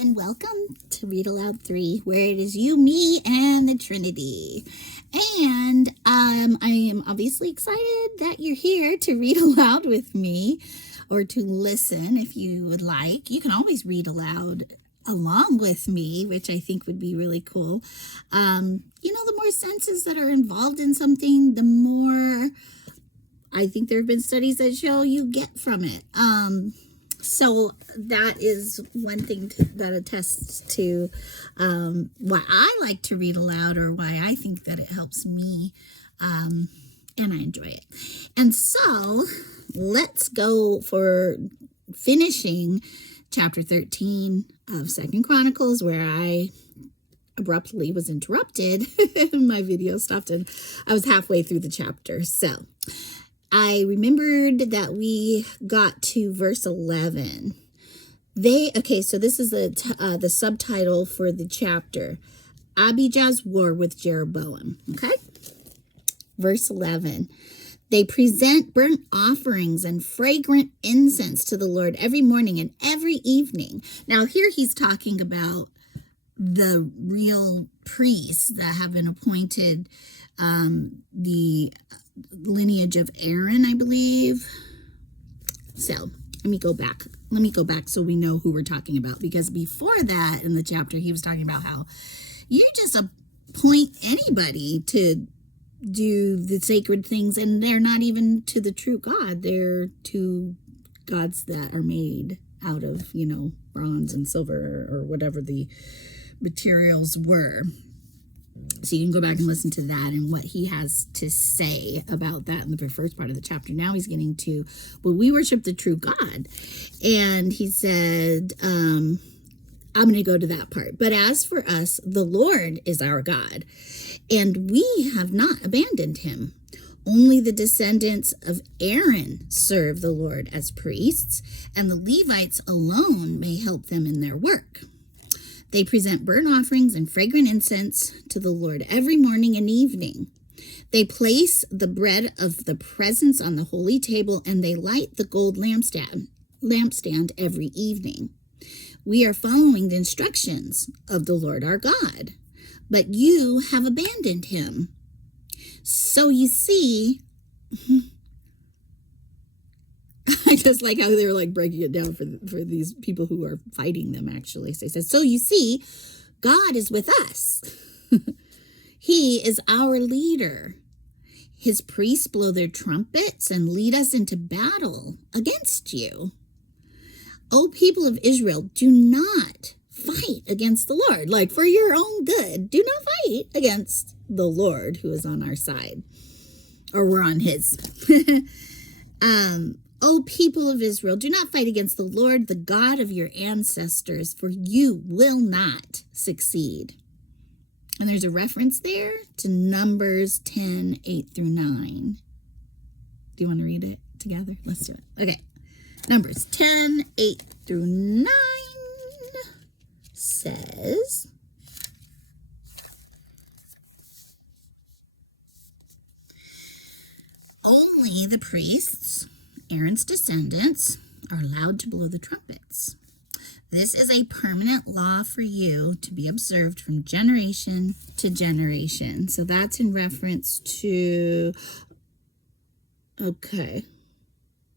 and welcome to Read Aloud 3, where it is you, me, and the Trinity. And I am obviously excited that you're here to read aloud with me, or to listen if you would like. You can always read aloud along with me, which I think would be really cool. The more senses that are involved in something, the more I think there have been studies that show you get from it. So that is one thing that attests to why I like to read aloud, or why I think that it helps me, and I enjoy it. And so let's go for finishing chapter 13 of 2 Chronicles, where I abruptly was interrupted. My video stopped and I was halfway through the chapter. So I remembered that we got to verse 11. So this is the subtitle for the chapter, Abijah's war with Jeroboam. Okay, verse 11. They present burnt offerings and fragrant incense to the Lord every morning and every evening. Now here he's talking about the real priests that have been appointed, the lineage of Aaron, I believe. So let me go back so we know who we're talking about, because before that in the chapter he was talking about how you just appoint anybody to do the sacred things, and they're not even to the true God. They're to gods that are made out of bronze and silver, or whatever the materials were. So you can go back and listen to that and what he has to say about that in the first part of the chapter. Now he's getting to, we worship the true God. And he said, I'm going to go to that part. But as for us, the Lord is our God, and we have not abandoned him. Only the descendants of Aaron serve the Lord as priests, and the Levites alone may help them in their work. They present burnt offerings and fragrant incense to the Lord every morning and evening. They place the bread of the presence on the holy table, and they light the gold lampstand every evening. We are following the instructions of the Lord our God, but you have abandoned him. So you see, I just like how they were breaking it down for these people who are fighting them, actually. So he says, so you see, God is with us. He is our leader. His priests blow their trumpets and lead us into battle against you. O people of Israel, do not fight against the Lord. For your own good, do not fight against the Lord who is on our side. Or we're on his. O people of Israel, do not fight against the Lord, the God of your ancestors, for you will not succeed. And there's a reference there to Numbers 10, 8 through 9. Do you want to read it together? Let's do it. Okay. Numbers 10, 8 through 9 says, only the priests, Aaron's descendants, are allowed to blow the trumpets. This is a permanent law for you to be observed from generation to generation. So that's in reference to, okay.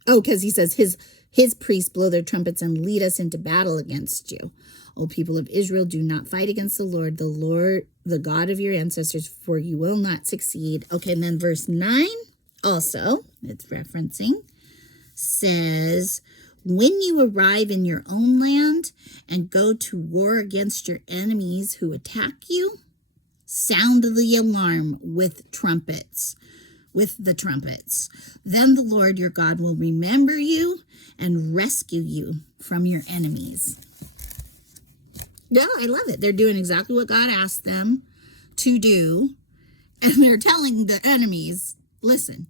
Oh, because he says his priests blow their trumpets and lead us into battle against you. O people of Israel, do not fight against the Lord, the God of your ancestors, for you will not succeed. Okay, and then verse 9 also, it's referencing, says, when you arrive in your own land and go to war against your enemies who attack you, sound the alarm with the trumpets. Then the Lord your God will remember you and rescue you from your enemies. Yeah, I love it. They're doing exactly what God asked them to do. And they're telling the enemies, listen,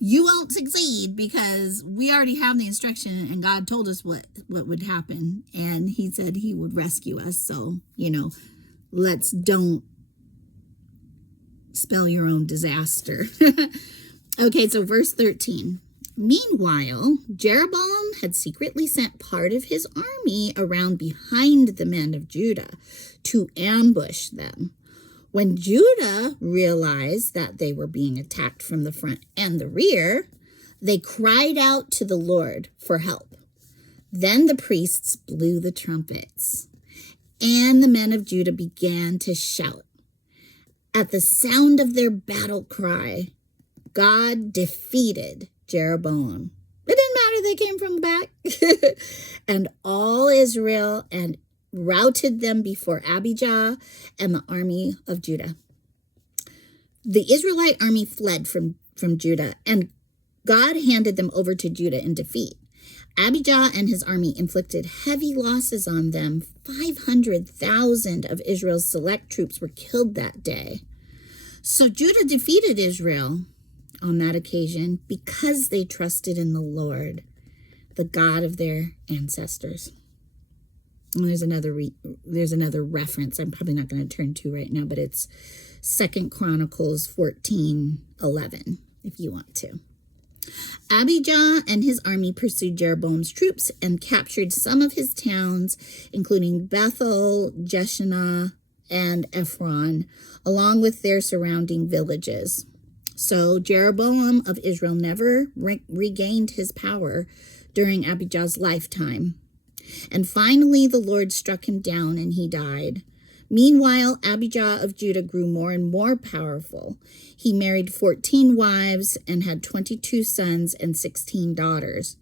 you won't succeed because we already have the instruction, and God told us what would happen. And he said he would rescue us. So, don't spell your own disaster. Okay, so verse 13. Meanwhile, Jeroboam had secretly sent part of his army around behind the men of Judah to ambush them. When Judah realized that they were being attacked from the front and the rear, they cried out to the Lord for help. Then the priests blew the trumpets, and the men of Judah began to shout. At the sound of their battle cry, God defeated Jeroboam. It didn't matter, they came from the back. And all Israel and routed them before Abijah and the army of Judah. The Israelite army fled from Judah, and God handed them over to Judah in defeat. Abijah and his army inflicted heavy losses on them. 500,000 of Israel's select troops were killed that day. So Judah defeated Israel on that occasion because they trusted in the Lord, the God of their ancestors. And there's another reference I'm probably not going to turn to right now, but it's 2 Chronicles 14:11, if you want to. Abijah and his army pursued Jeroboam's troops and captured some of his towns, including Bethel, Jeshanah, and Ephron, along with their surrounding villages. So Jeroboam of Israel never regained his power during Abijah's lifetime. And finally, the Lord struck him down and he died. Meanwhile, Abijah of Judah grew more and more powerful. He married 14 wives and had 22 sons and 16 daughters.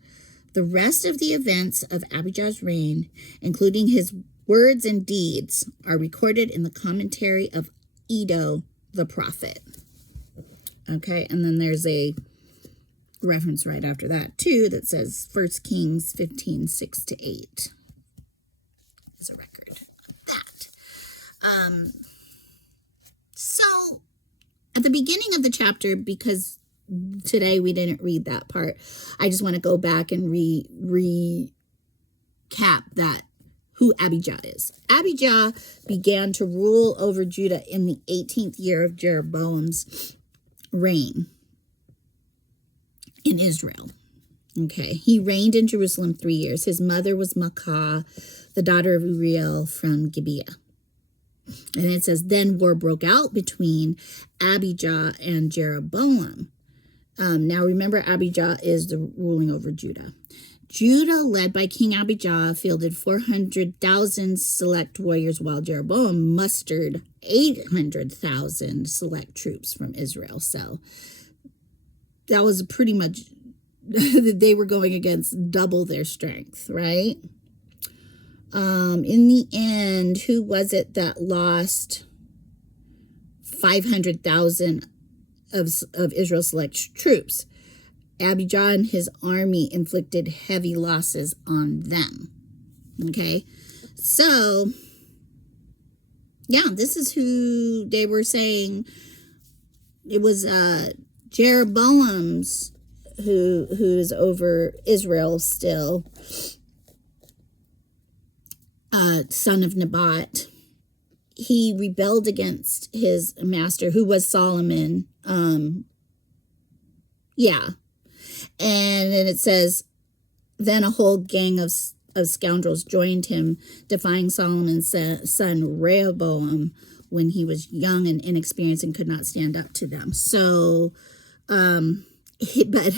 The rest of the events of Abijah's reign, including his words and deeds, are recorded in the commentary of Iddo the prophet. Okay, and then there's a reference right after that, too, that says 1 Kings 15:6-8 is a record of that. So, at the beginning of the chapter, because today we didn't read that part, I just want to go back and recap that, who Abijah is. Abijah began to rule over Judah in the 18th year of Jeroboam's reign in Israel. Okay, he reigned in Jerusalem 3 years. His mother was Maacah, the daughter of Uriel from Gibeah. And it says, then war broke out between Abijah and Jeroboam. Now remember, Abijah is the ruling over Judah. Judah, led by King Abijah, fielded 400,000 select warriors, while Jeroboam mustered 800,000 select troops from Israel. So that was pretty much, they were going against double their strength, right? In the end, who was it that lost 500,000 of Israel's select troops? Abijah and his army inflicted heavy losses on them. Okay, so yeah, this is who they were saying. It was Jeroboam's who's over Israel still, son of Nebat. He rebelled against his master, who was Solomon. And then it says, then a whole gang of scoundrels joined him, defying Solomon's son Rehoboam when he was young and inexperienced and could not stand up to them. So, but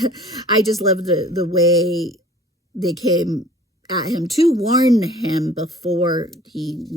I just love the way they came at him to warn him before he